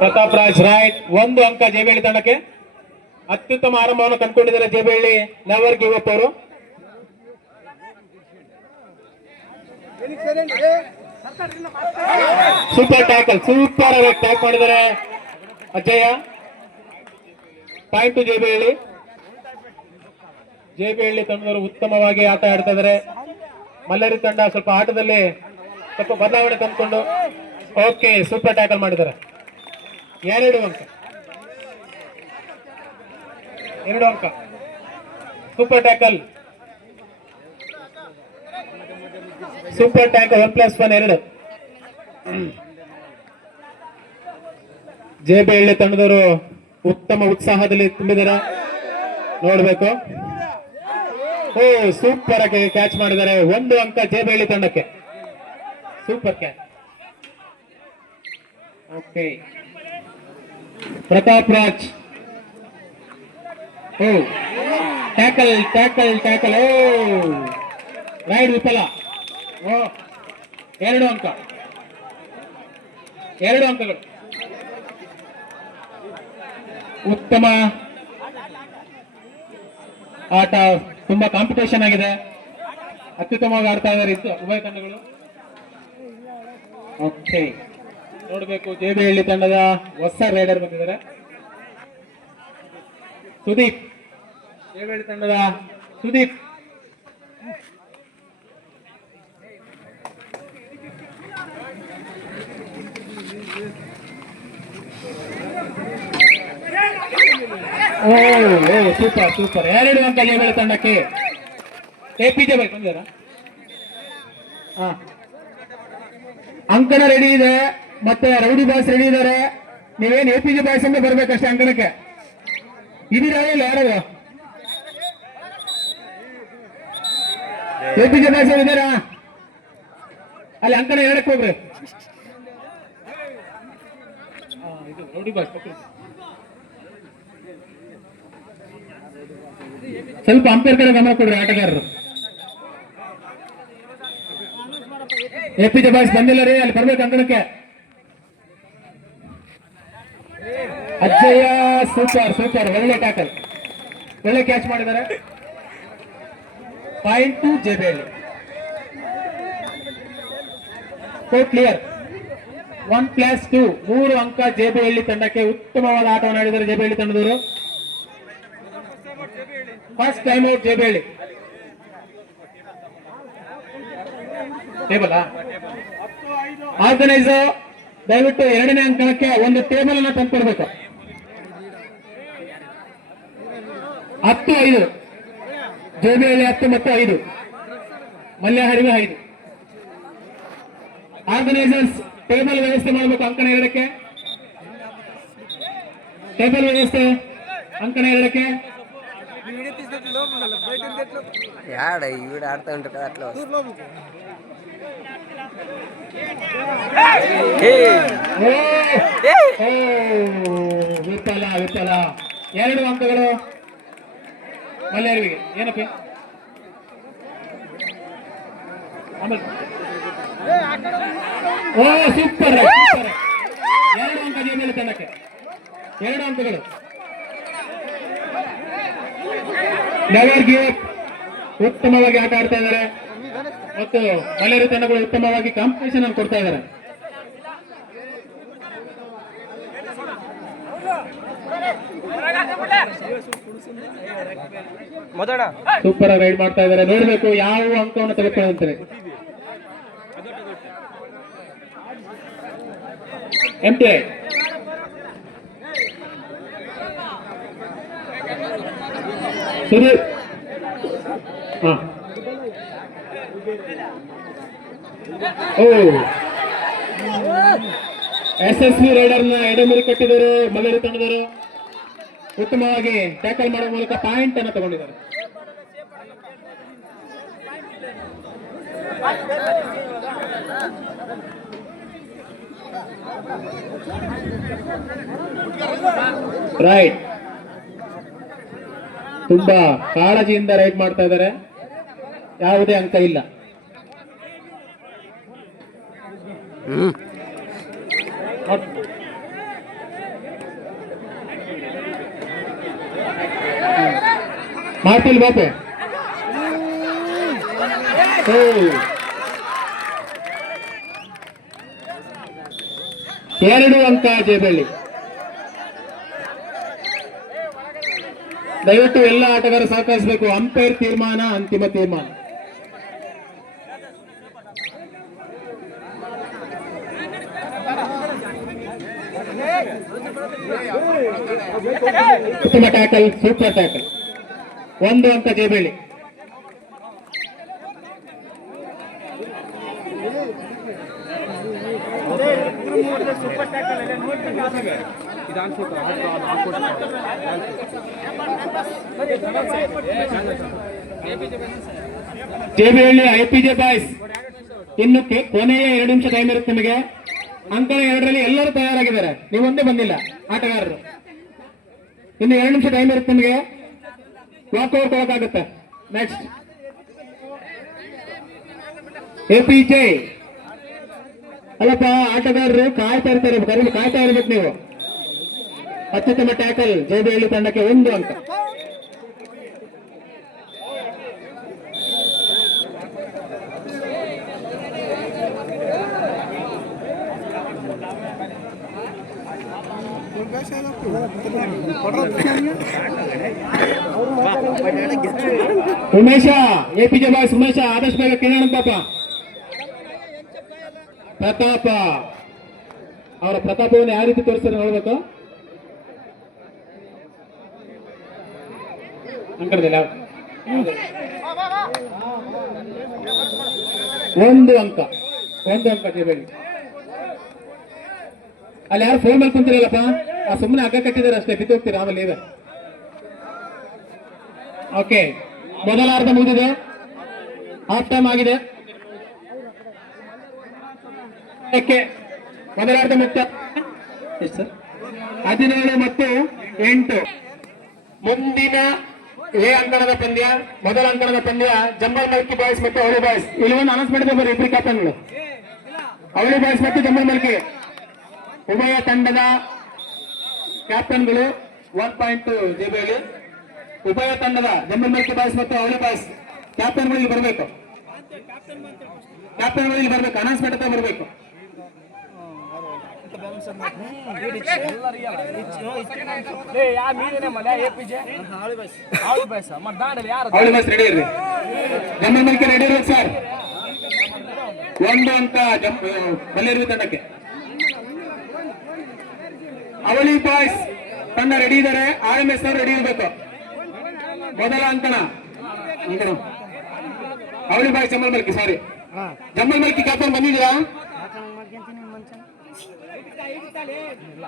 Pratap Raj right, 1 ಅಂಕ ಜೇಬೇಳಿ ತಂಡಕ್ಕೆ. ಅತ್ಯುತ್ತಮ ಆರಂಭವನ್ನು ಕಂಡುಕೊಂಡಿದ್ದಾರೆ ಜೇಬೇಳಿ ನೆವರ್ ಗಿವ್ ಅಪ್ ಅವರು. ಸೂಪರ್ ಟ್ಯಾಕಲ್, ಸೂಪರ್ ಆಗಿ ಟ್ಯಾಕ್ ಮಾಡಿದ್ದಾರೆ ಅಜಯ. ಪಾಯಿಂಟ್ ಟು ಜೇಬೇಳಿ. ಜೇಬೇಳಿ ತಂಡದವರು ಉತ್ತಮವಾಗಿ ಆಟ ಆಡ್ತಾ ಇದ್ದಾರೆ. ಮಲ್ಲರಿ ತಂಡ ಸ್ವಲ್ಪ ಆಟದಲ್ಲಿ ಸ್ವಲ್ಪ ಬದಲಾವಣೆ ತಂದುಕೊಂಡು ಓಕೆ ಸೂಪರ್ ಟ್ಯಾಕಲ್ ಮಾಡಿದ್ದಾರೆ. 2 ಅಂಕ, 2 ಅಂಕ. Super tackle, super tackle 1+1 2. ಜೇಬೇಳಿ ತಂಡದವರು ಉತ್ತಮ ಉತ್ಸಾಹದಲ್ಲಿ ತುಂಬಿದ್ದಾರೆ, ನೋಡ್ಬೇಕು. ಓ ಸೂಪರ್ ಆಗಿ ಕ್ಯಾಚ್ ಮಾಡಿದ್ದಾರೆ. 1 ಅಂಕ ಜೇಬೇಳಿ ತಂಡಕ್ಕೆ. Super catch. Okay Pratap Raj. ಓ ಟ್ಯಾಕಲ್ ಟ್ಯಾಕಲ್ ಟ್ಯಾಕಲ್. ಓ ರೈಡ್ ವಿಫಲ. ಓ 2 ಅಂಕ, 2 ಅಂಕಗಳು. ಉತ್ತಮ ಆಟ, ತುಂಬಾ ಕಾಂಪಿಟೇಷನ್ ಆಗಿದೆ. ಅತ್ಯುತ್ತಮವಾಗಿ ಆಡ್ತಾ ಇದ್ದಾರೆ ಉಭಯ ತಂಡಗಳು. ಓಕೆ ನೋಡ್ಬೇಕು, ಜೇಬೇಹಳ್ಳಿ ತಂಡದ ಹೊಸ ರೈಡರ್ ಬಂದಿದ್ದಾರೆ ಸುದೀಪ್. ಜೇಬೇಹಳ್ಳಿ ತಂಡದ ಸುದೀಪ್. ಓ ಸೂಪರ್ ಸೂಪರ್. 2 ಅಂಕ ಜೇಬೇಹಳ್ಳಿ ತಂಡಕ್ಕೆ. ಕೆಪಿಜೆ ಬೈ ಬಂದಿದ್ದಾರಾ? ಅಂಕಣ ರೆಡಿ ಇದೆ, ಮತ್ತೆ ರೌಡಿ ಬಾಸ್ ರೆಡಿ ಇದ್ದಾರೆ. ನೀವೇನು ಎಪಿಜೆ ಬಾಯ್ಸ್ ಅಂತ ಬರ್ಬೇಕಷ್ಟೇ ಅಂಕಣಕ್ಕೆ. ಇದೀರಾ ಇಲ್ಲ ಯಾರು? ಎಪಿಜೆ ಬಾಯ್ಸ್ ಇದ್ದಾರಾ? ಅಲ್ಲಿ ಅಂಕಣ 2ಕ್ಕೆ ಹೋಗ್ರಿ. ಇದು ರೌಡಿ ಬಾಸ್. ಸ್ವಲ್ಪ ಅಂಪೇರ್ ಕಡೆ ಗಮನ ಕೊಡ್ರಿ ಆಟಗಾರರು. ಎಪಿಜೆ ಬಾಯ್ಸ್ ಬಂದಿಲ್ಲ ರೀ, ಅಲ್ಲಿ ಬರ್ಬೇಕು ಅಂಕಣಕ್ಕೆ. ಅಜ್ಜಯ್ಯ ಸೂಪರ್ ಸೂಪರ್, ಒಳ್ಳೆ ಟ್ಯಾಕಲ್, ಒಳ್ಳೆ ಕ್ಯಾಚ್ ಮಾಡಿದ್ದಾರೆ. Point to Jebehalli. ಕ್ಲಿಯರ್. 1+2 3 ಅಂಕ ಜೇಬೇಹಳ್ಳಿ ತಂಡಕ್ಕೆ. ಉತ್ತಮವಾದ ಆಟವನ್ನು ಆಡಿದ್ದಾರೆ ಜೇಬೇಹಳ್ಳಿ ತಂಡದವರು. First time out Jebehalli. Table organiser ದಯವಿಟ್ಟು 2ನೇ ಅಂಕಣಕ್ಕೆ ಒಂದು ಟೇಬಲ್ ಅನ್ನ ತಂದ್ಕೊಡ್ಬೇಕು. 10-5 ಜೇಬೇಹಳ್ಳಿ 10 ಮತ್ತು 5 ಮಲ್ಯಹರಿವೆ 5. ಆರ್ಗನೈಸರ್ಸ್ ಟೇಬಲ್ ವ್ಯವಸ್ಥೆ ಮಾಡಬೇಕು ಅಂಕಣ 2ಕ್ಕೆ. ಟೇಬಲ್ ವ್ಯವಸ್ಥೆ ಅಂಕಣ 2ಕ್ಕೆ. ವಿಫಲ ವಿಫಲ. 2 ಅಂಕಗಳು ಮಲ್ಯಹರಿವಿಗೆ. ಏನಪ್ಪ ಓ ಸೂಪರ್ ಸೂಪರ್. 2 ಅಂಕ ಜೇಬೇಹಳ್ಳಿ ತಂಡಕ್ಕೆ. 2 ಅಂಕಗಳು. Never give up. ಉತ್ತಮವಾಗಿ ಆಟ ಆಡ್ತಾ ಇದ್ದಾರೆ ಮತ್ತು ಮಲ್ಯಹರಿ ತಂಡಗಳು ಉತ್ತಮವಾಗಿ ಕಾಂಪಿಟೇಷನ್ ಅನ್ನು ಕೊಡ್ತಾ ಇದ್ದಾರೆ. ಸೂಪರ್ ಆಗಿ ರೈಡ್ ಮಾಡ್ತಾ ಇದ್ದಾರೆ. ನೋಡ್ಬೇಕು ಯಾವ ಅಂಕವನ್ನು ತೆಗೆದುಕೊಳ್ಳುತ್ತಾರೆ. ಎಂಟಿ ಸುದೀಪ್. ಓ ಯಶಸ್ವಿ ರೈಡರ್ನ ಎಡೆಮುರಿ ಕಟ್ಟಿದ್ದಾರೆ ಮಲ್ಯಹರಿ ತಂಡದವರು. ಉತ್ತಮವಾಗಿ ಟ್ಯಾಕಲ್ ಮಾಡುವ ಮೂಲಕ ಪಾಯಿಂಟ್ ಅನ್ನು ತಗೊಂಡಿದ್ದಾರೆ. ರೈಟ್, ತುಂಬಾ ಕಾಳಜಿಯಿಂದ ರೈಡ್ ಮಾಡ್ತಾ ಇದ್ದಾರೆ. ಯಾವುದೇ ಅಂಕ ಇಲ್ಲ. ಮಾಡ್ತಿಲ್ ಬಾಪೆ. ಎರಡು ಅಂಕ ಜೇಬಳ್ಳಿ. ದಯವಿಟ್ಟು ಎಲ್ಲ ಆಟಗಾರರು ಸಹಕರಿಸಬೇಕು. ಅಂಪೈರ್ ತೀರ್ಮಾನ ಅಂತಿಮ ತೀರ್ಮಾನ. ಉತ್ತಮ ಟ್ಯಾಕಲ್, ಸೂಪರ್ ಟ್ಯಾಕಲ್. ಒಂದು ಅಂಕ ಜೇಬಳ್ಳಿ. ಜೇಬಿಹಳ್ಳಿ IPJ ಬಾಯ್ಸ್, ಇನ್ನು ಕೊನೆಯ 2 ನಿಮಿಷ ಟೈಮ್ ಇರುತ್ತೆ ನಿಮಗೆ. ಅಂಕಣ 2ರಲ್ಲಿ ಎಲ್ಲರೂ ತಯಾರಾಗಿದ್ದಾರೆ, ನೀವು ಒಂದೇ ಬಂದಿಲ್ಲ ಆಟಗಾರರು. ಇನ್ನು 2 ನಿಮಿಷ ಟೈಮ್ ಇರುತ್ತೆ ನಿಮಗೆ, ವಾಕ್ಔಟ್ ಹೋಗಕ್ಕಾಗುತ್ತೆ. Next APJ. ಅಲ್ಲಪ್ಪ, ಆಟಗಾರರು ಕಾಯ್ತಾ ಇರ್ತಾರೆ, ಕಾಯ್ತಾ ಇರ್ಬೇಕು ನೀವು. ಅತ್ಯುತ್ತಮ ಟ್ಯಾಕಲ್ ಜೇಬಿಹಳ್ಳಿ ತಂಡಕ್ಕೆ 1 ಅಂಕ. ಉಮೇಶ, APJ ಬಾಯ್ಸ್ ಉಮೇಶ, ಆದಷ್ಟು ಬೇಗ ಕೇಳೋಣ ಪಾಪ. ಪ್ರತಾಪ, ಅವರ ಪ್ರತಾಪವನ್ನು ಯಾವ ರೀತಿ ತೋರಿಸ್ತಾರೆ ನೋಡ್ಬೇಕು. ಅಂಕಣದಿಲ್ಲ, 1 ಅಂಕ. 1 ಅಂಕ ಜೇಬಳ್ಳಿ. ಅಲ್ಲಿ ಯಾರು ಫೋನ್ ಮೇಲೆ ಕುಂತಿರಲ್ಲಪ್ಪ, ಸುಮ್ಮನೆ ಹಗ್ಗ ಕಟ್ಟಿದ್ದಾರೆ ಅಷ್ಟೇ, ಬಿದ್ದು ಹೋಗ್ತೀರಾ ಆಮೇಲೆ ಇದೆ. ಓಕೆ, ಮೊದಲ ಅರ್ಧ ಮುಗಿದಿದೆ, ಹಾಫ್ ಟೈಮ್ ಆಗಿದೆ. ಮೊದಲ ಅರ್ಧ ಮುಕ್ತ. 17 ಮತ್ತು 8. ಮುಂದಿನ ಅಂಕಣದ ಪಂದ್ಯ, ಮೊದಲ ಅಂಕಣದ ಪಂದ್ಯ ಜಂಬಲ್ ಮಲ್ಕಿ ಬಾಯ್ಸ್ ಮತ್ತು ಅವಳಿ ಬಾಯ್ಸ್. ಇಲ್ಲಿ ಒಂದು ಅನೌನ್ಸ್ಮೆಂಟ್ ಬರ್ರಿ, ಇಬ್ಬರು ಕ್ಯಾಪ್ಟನ್ಗಳು. ಅವಳಿ ಬಾಯ್ಸ್ ಮತ್ತು ಜಂಬಲ್ ಮಲ್ಕಿ ಉಭಯ ತಂಡದ ಕ್ಯಾಪ್ಟನ್ಗಳು 1 ಪಾಯಿಂಟ್ ಜೇಬಿಹಳ್ಳಿ. ಉಭಯ ತಂಡದ ಜಂಬಲ್ ಮಲ್ಕಿ ಬಾಯ್ಸ್ ಮತ್ತು ಅವಳಿ ಬಾಯ್ಸ್ ಕ್ಯಾಪ್ಟನ್ಗಳು ಇಲ್ಲಿ ಬರಬೇಕು. ಅನೌನ್ಸ್ಮೆಂಟ್ ಅಂತ ಬರಬೇಕು. ರೆಡಿ ಇರ್ರಿ, ಜಂಬಲ್ ಮಲ್ಕಿ ರೆಡಿ ಇರ್ಬೇಕು ಸರ್. 1 ಅಂಕ ಬಲ್ಲೇರ್ವಿ ತಂಡಕ್ಕೆ. ಅವಳಿ ಬಾಯ್ಸ್ ತಂಡ ರೆಡಿ ಇದ್ದಾರೆ, RMS ಅವರು ರೆಡಿ ಇರಬೇಕು. ಮೊದಲ ಅಂಕಣ ಅವಳಿ ಬಾಯ್ಸ್ ಜಂಬಲ್ ಮಲ್ಕಿ, ಸಾರಿ ಜಂಬಲ್ ಮಲ್ಕಿ ಕ್ಯಾಪ್ಟನ್ ಬಂದಿದ್ದೀರಾ?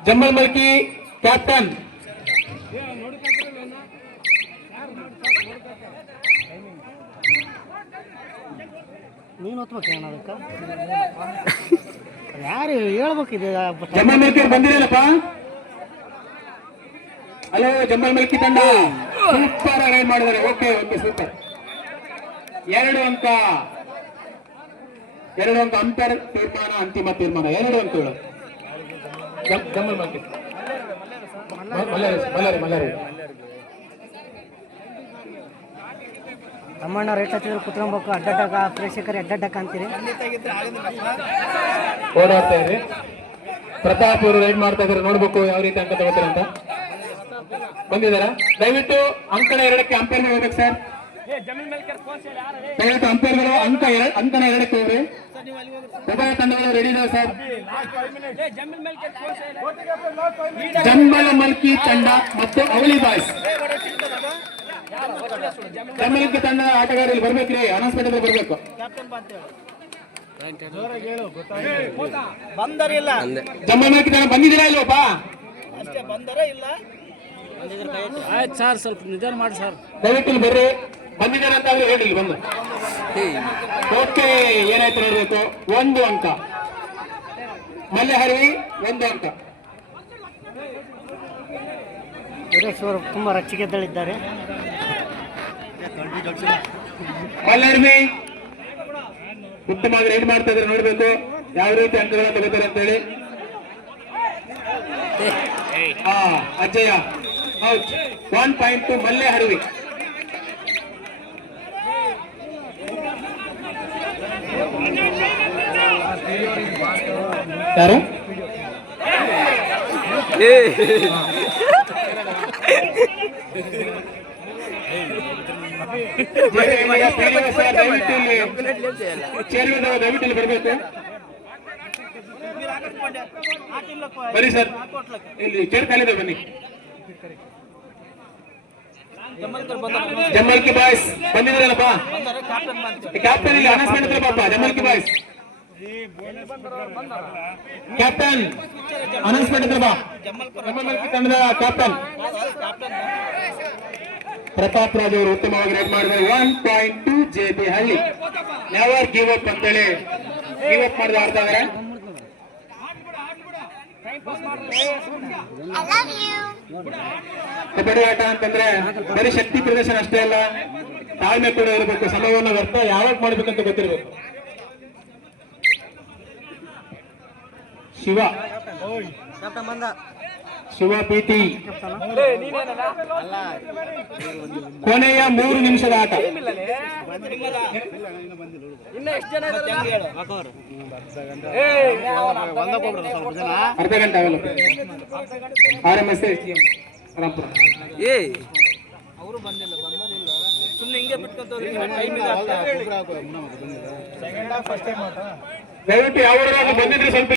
Jumble ಮಲ್ಕಿ captain. ನೀನು ಯಾರು ಹೇಳ್ಬೇಕಿದೆ? ಜಂಬಲ್ ಮಲ್ಕಿ ಬಂದಿರಲ್ಲಪ್ಪ. ಹಲೋ, ಜಂಬಲ್ ಮಲ್ಕಿ ತಂಡ ಸೂಪರ್ ರೈಡ್ ಮಾಡಿದ್ದಾರೆ. Okay okay, super. 2 ಅಂಕ. ಅಂಪೈರ್ ತೀರ್ಮಾನ ಅಂತಿಮ ತೀರ್ಮಾನ. 2 ಅಂಕಗಳು ಜಂಬಲ್ ಮಲ್ಕಿ. ಮಲ್ಲಾರಿ ತಮ್ಮಣ್ಣ ರೇಟ್ ಹಚ್ಚಿದ್ರೆ ಕುತ್ಕೊಬೇಕು. ಅಡ್ಡಡ್ಡಕ ಪ್ರೇಕ್ಷಕರು ಅಡ್ಡಡ್ಡಕ ಅಂತೀರಿ. ಓಡಾಡ್ತಾ ಇದ್ರಿ. ಪ್ರತಾಪ್ ಅವರು ರೈಡ್ ಮಾಡ್ತಾ ಇದ್ದಾರೆ, ನೋಡ್ಬೇಕು ಯಾವ ರೀತಿ ಅಂಕ ತಗೋತಾರೆ ಅಂತ. ಬಂದಿದಾರ? ದಯವಿಟ್ಟು ಅಂಕಣ 2ಕ್ಕೆ ಅಂಪೈರ್ ಹೋಗ್ಬೇಕು ಸರ್. ದಯವಿಟ್ಟು ಅಂಪೈರ್ಗಳು ಅಂಕಣ 2ಕ್ಕೆ ಹೋಗ್ರಿ. ಉಭಯ ತಂಡಗಳು ರೆಡಿ ಇದಾವೆ ಸರ್. ಜಂಬಲ್ ಮಲ್ಕಿ ತಂಡ ಮತ್ತು ಅವಳಿ ಬಾಯ್ಸ್. ಜಂಬಲ್ ಮಲ್ಕಿ ತಂಡದ ಆಟಗಾರರಲ್ಲಿ ಬರ್ಬೇಕ್ರಿ, ಅನೌನ್ಸ್ಮೆಂಟ್ ಅಲ್ಲಿ ಬರ್ಬೇಕು. ಜಂಬಲ್ ಮಲ್ಕಿ ತಂಡ ಬಂದಿದ್ದೀರಾ ಇಲ್ವಪ್ಪ? ಆಯ್ತು ಸರ್, ಸ್ವಲ್ಪ ನಿಧಾನ ಮಾಡಿ ಸರ್. ದಯವಿಟ್ಟು ಬರ್ರಿ, ಬಂದಿದ್ದಾರೆ ಅಂತ ಹೇಳಿ ಬಂದು. ಓಕೆ, ಏನಾಯ್ತು ನೋಡ್ಬೇಕು. 1 ಅಂಕ. ಮಲ್ಲೆಹರಿ 1 ಅಂಕ. ವೀರೇಶ್ ಅವರು ತುಂಬಾ ರಚ್ಚಿಗೆದ್ದಳಿದ್ದಾರೆ. ಮಲ್ಲೆಹರಿ ಉತ್ತಮವಾಗಿ ರೈಡ್ ಮಾಡ್ತಾ ಇದ್ರೆ ನೋಡ್ಬೇಕು ಯಾವ ರೀತಿ ಅಂಕಗಳನ್ನು ತಗೋತಾರೆ ಅಂತ ಹೇಳಿ. ಅಜಯ ಔಟ್. 1 ಪಾಯಿಂಟ್ ಟು ಮಲ್ಲೆ ಹಡವಿ. ಯಾರು ಚೇರ್ಮನ್ ದಯವಿಟ್ಟು ಇಲ್ಲಿ ಬರಬೇಕು. ಬನ್ನಿ ಸರ್, ಇಲ್ಲಿ ಚೇರ್ ಖಾಲಿದೆ, ಬನ್ನಿ. ಜಮ್ಮಲ್ಕಿ ಬಾಯ್ಸ್ ಬಂದಿದ್ದೀರಲ್ಲಪ್ಪ, ಕ್ಯಾಪ್ಟನ್ ಇಲ್ಲಿ ಅನೌನ್ಸ್ಮೆಂಟ್ ಹತ್ರ ಪಾಪ. ಜಮ್ಮಲ್ಕಿ ಬಾಯ್ಸ್ ಕ್ಯಾಪ್ಟನ್ ಅನೌನ್ಸ್ಮೆಂಟ್ ಹತ್ರ ಬಾ. ಜಮ್ಮಲ್ಕಿ ತಂಡದ ಕ್ಯಾಪ್ಟನ್ ಪ್ರತಾಪ್ ರಾಜ್ ಅವರು ಉತ್ತಮವಾಗಿ ರೈಡ್ ಮಾಡಿದ್ದಾರೆ. 1.2 JB ಹಳ್ಳಿ. ನೆವರ್ ಗಿವ್ ಅಪ್ ಅಂತೇಳಿ ಗಿವ್ ಅಪ್ ಮಾಡಿದ ಆಡ್ತಾ ಇದಾರೆ. ಕಬಡ್ಡಿ ಆಟ ಅಂತಂದ್ರೆ ಬರೀ ಶಕ್ತಿ ಪ್ರದರ್ಶನ ಅಷ್ಟೇ ಅಲ್ಲ, ತಾಳ್ಮೆ ಕೂಡ ಇರಬೇಕು. ಸಮಯವನ್ನು ವ್ಯರ್ಥ ಯಾವಾಗ ಮಾಡ್ಬೇಕಂತ ಗೊತ್ತಿರಬೇಕು. ಶಿವ PT ಕೊನೆಯ 3 ನಿಮಿಷದ ಆಟ. ಅರ್ಧ ಗಂಟೆ ಆಗಲ್ಲ. RMS ರಾಂಪುರ ದಯವಿಟ್ಟು ಯಾವ ಬಂದಿದ್ರೆ ಸ್ವಲ್ಪ